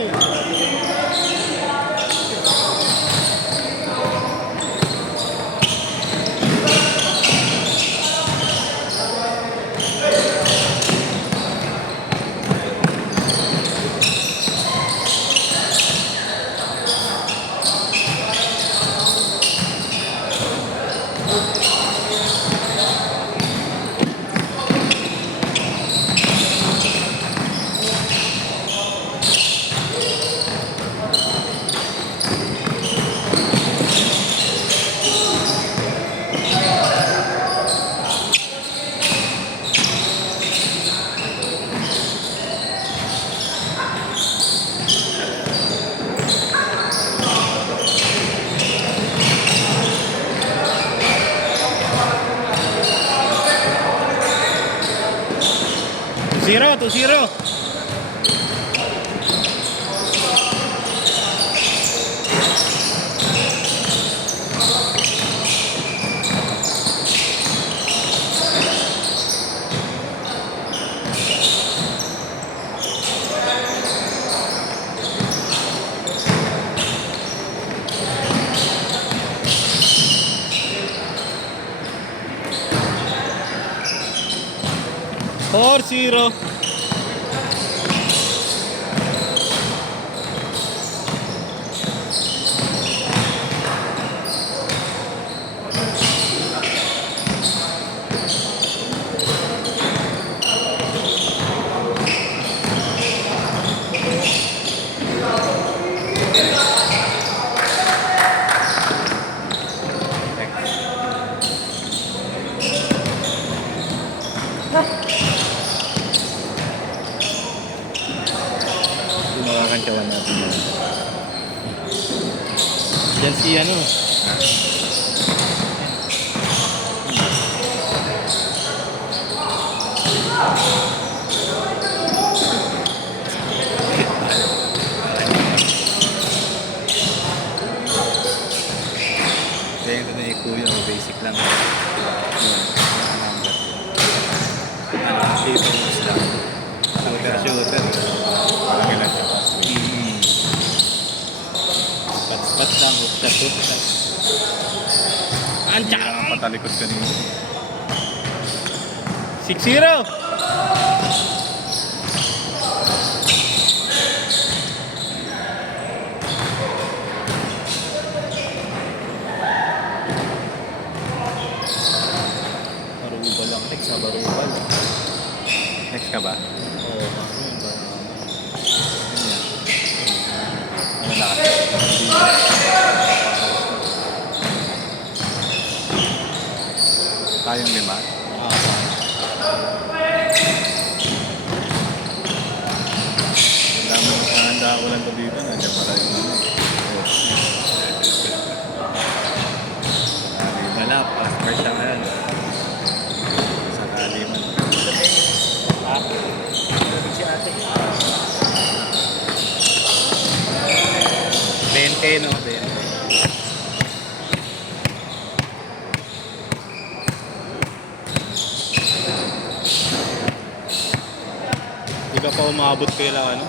eh. Zero, 2-0. Four, 0. Makakantsawan natin yan. Yan si ano. Kaya yung ito ni Kuya, basic lang. Table lang. Shooter. Parang ilan siya. Pat lang, hook shot. Ancha! Patalikod kanina. 6-0! Barubal lang. Next na barubal. Next ka ba? Oo. Ano na? Tayong 5? Handa ko lang ito dito. Nandiyan pala yung ano. Wala, passport siya ngayon. Sakali man. Si ate. 20, no? 20. Hindi ka pa umabot kailangan, ano?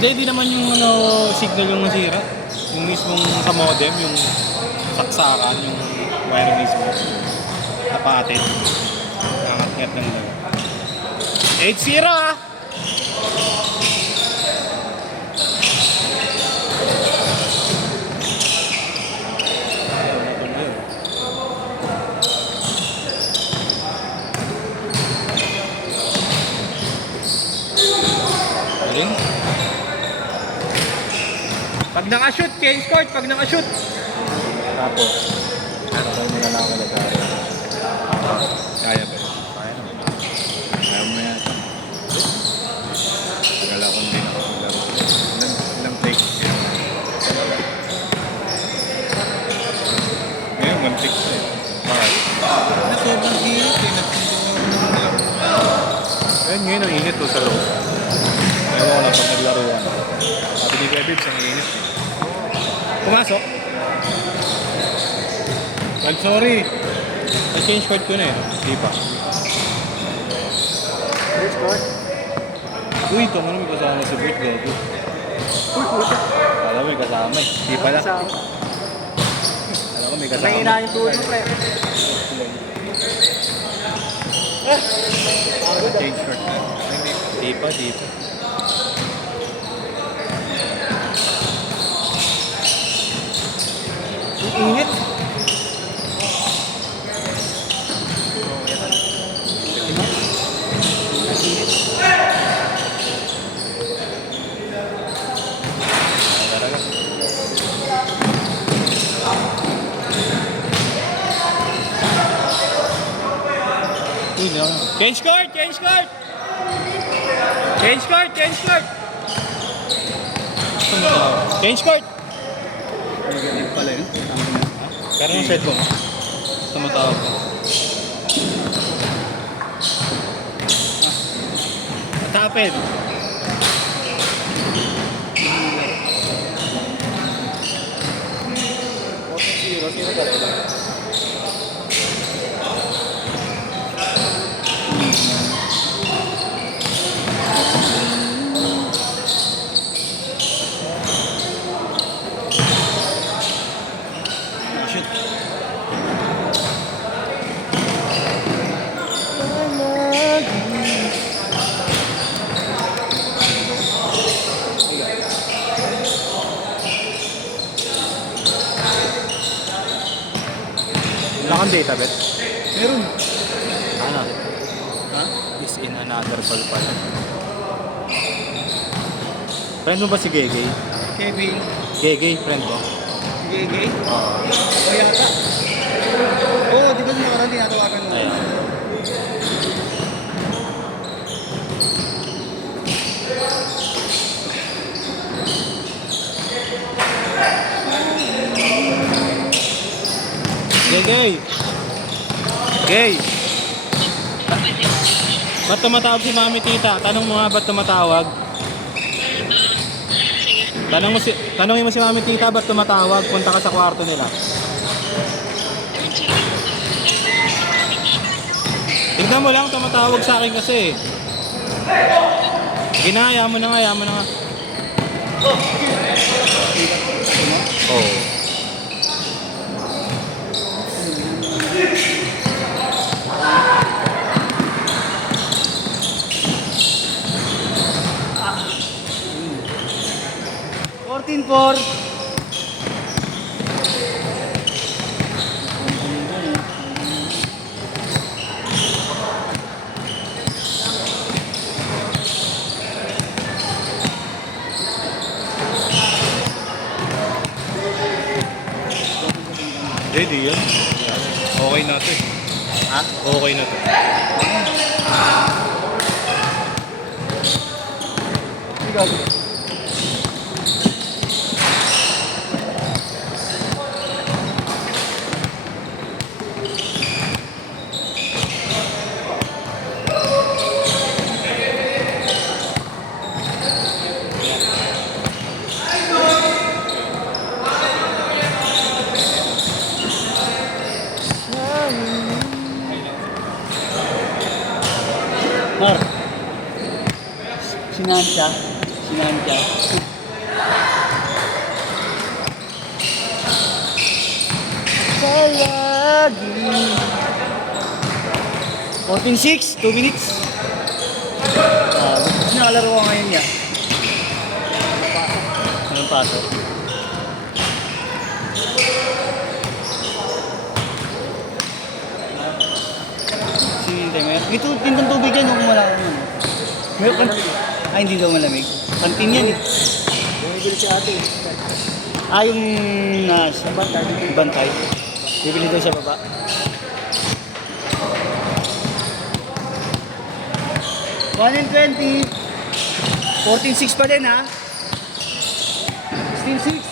Hindi naman yung ano, signal yung nasira. Yung mismong sa modem, yung saksakan, yung wire mismo. Kapatid. Nangat-ngat ng dalawa. 8-0 ah! Galing. Pag naka-shoot, change court. Pag naka-shoot. Tapos, ano kayo nila lang ako nag-aaral? Kaya ba? Kaya naman. Kaya mo yan. Wala akong din ako maglaro. Ilang takes yun. Ngayon, 1-6 na eh. Bakit? Na sobrang init eh. Ayun, ngayon ang init to sa loob. Ewan ko lang pag naglaro yan. Sabi ni Kuya Bibs, ang init eh. Pumasok? I'm sorry. Na-change card ko na eh. Di pa. Which court? Uy, ito mo na may kasama si Bert Gago. Uy, puta. Alam mo may kasama eh. Di pala. Kasama. Alam ko may kasama. Nangina yung tulog, pre. Change card na. Di pa, di pa. Init. Uy, no. Change card! Change card! Change card! Change card! Change card! Ganyan pala yun. Pero yung set mo. Tumatawag ko. Tapid. Sino talaga? Shoot. Wala kang data, bet? Meron. Ano? Ha? Is in another call pala. Friend mo ba si Gegay? Kevin. Gegay, friend mo? Gay. Oo. O yata. Oo, di ba nakaraan tinatawagan mo? Ayan. Gegay! Gay! Ba't tumatawag si Mami Tita? Tanong mo nga ba't tumatawag? Tanongin mo si Mami Tita ba't tumatawag? Punta ka sa kwarto nila. Tignan mo lang, tumatawag sa akin kasi. Ginaya mo na nga, ya mo na nga. Oh. Fourteen for. Ready yun? Okay na to eh. Ha? Okay na to. Nar. Sinantya. 14-6, 2 minutes. Nakalaro ko ngayon niya. Anong paso? Sinintay mo yan. Ito, tintang tubig yan kung wala ka naman. Meron kan... Ay, hindi daw malamig. Kantin yan eh. Bumibili si ate. Yung nasa bantay. Bibili daw sa baba. $120. 14-6 pa din ha. Still 6.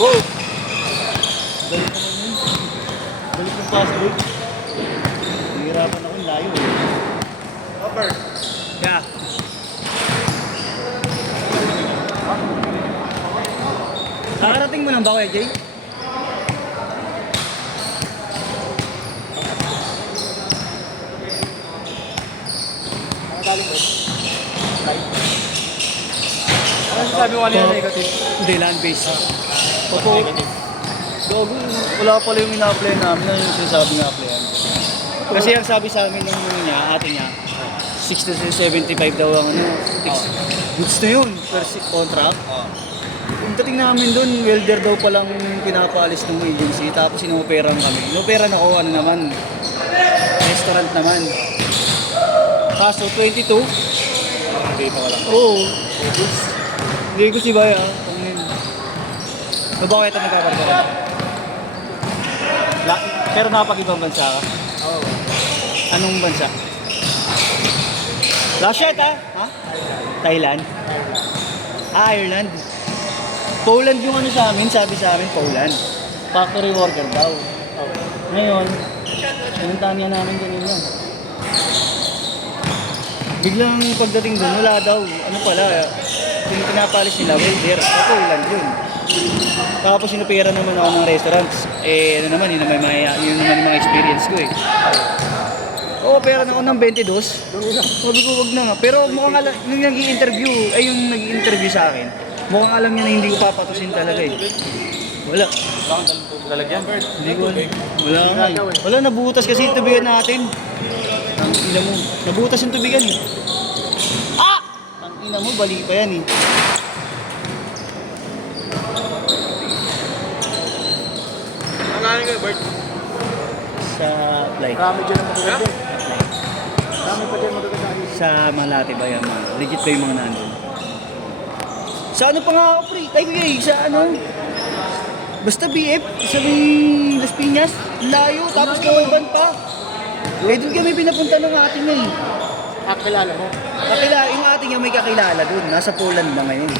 Go! Balik naman yun. Balik ng password. Nahihirapan ako, layo eh. Upper. Yeah. Nakarating mo lang ba, Kuya Jay? Ano sabi mo kanina negative? Hindi, land-based. Opo. Negative. Gago, wala pala yung ina-apply namin. Ano yung sinasabi na applyan? Kasi ang sabi sa amin ng niya, ate niya, 60 to 75 daw ang ano. Gusto yun, per contract. Yung dating namin doon, welder daw palang pinapaalis ng agency, tapos inoperan kami. Inoperan ako, ano naman, restaurant naman. Kaso 22, Hindi pa wala. oo. Hindi ko si Baya. Bakit ito nagkakarga ka? Pero nakapag-ibang bansa ka? Oo. Anong bansa? Russia ha? Ha? Thailand? Ireland? Poland yung ano sa amin, sabi sa amin Poland. Factory worker daw. Ngayon, pinuntahan niya namin kanina. Biglang pagdating doon, wala daw. Ano pala, yung pinapalis nila, welder. Sa Poland yun. Tapos sinupira naman ako ng restaurants. Ano naman, yun naman yung mga experience ko eh. Oo, pera na ako ng 22. Sabi ko, wag na nga. Pero mukhang alam, yung nag-i-interview sa akin, mukhang alam niya na hindi ko papatusin talaga eh. Wala. Bakit lalagyan? Hindi ko alam. Wala nga eh. Wala, nabutas kasi yung tubigan natin. Ang ina mo. Nabutas yung tubigan eh. Ah! Ang ina mo, bali pa yan eh. Ano ka, Bert? Sa flight. Marami dyan ang magaganda. Marami pa dyan magaganda. Sa Malate ba yan, mga? Legit ba yung mga nandun? Sa ano pa nga ako, pre? Ay, kuya, sa ano? Basta BF, sa may Las Piñas, layo, tapos kawaban pa. Eh, doon kami pinapunta ng ating na eh. Kilala mo? Yung ating yung may kakilala doon, nasa Poland na ngayon.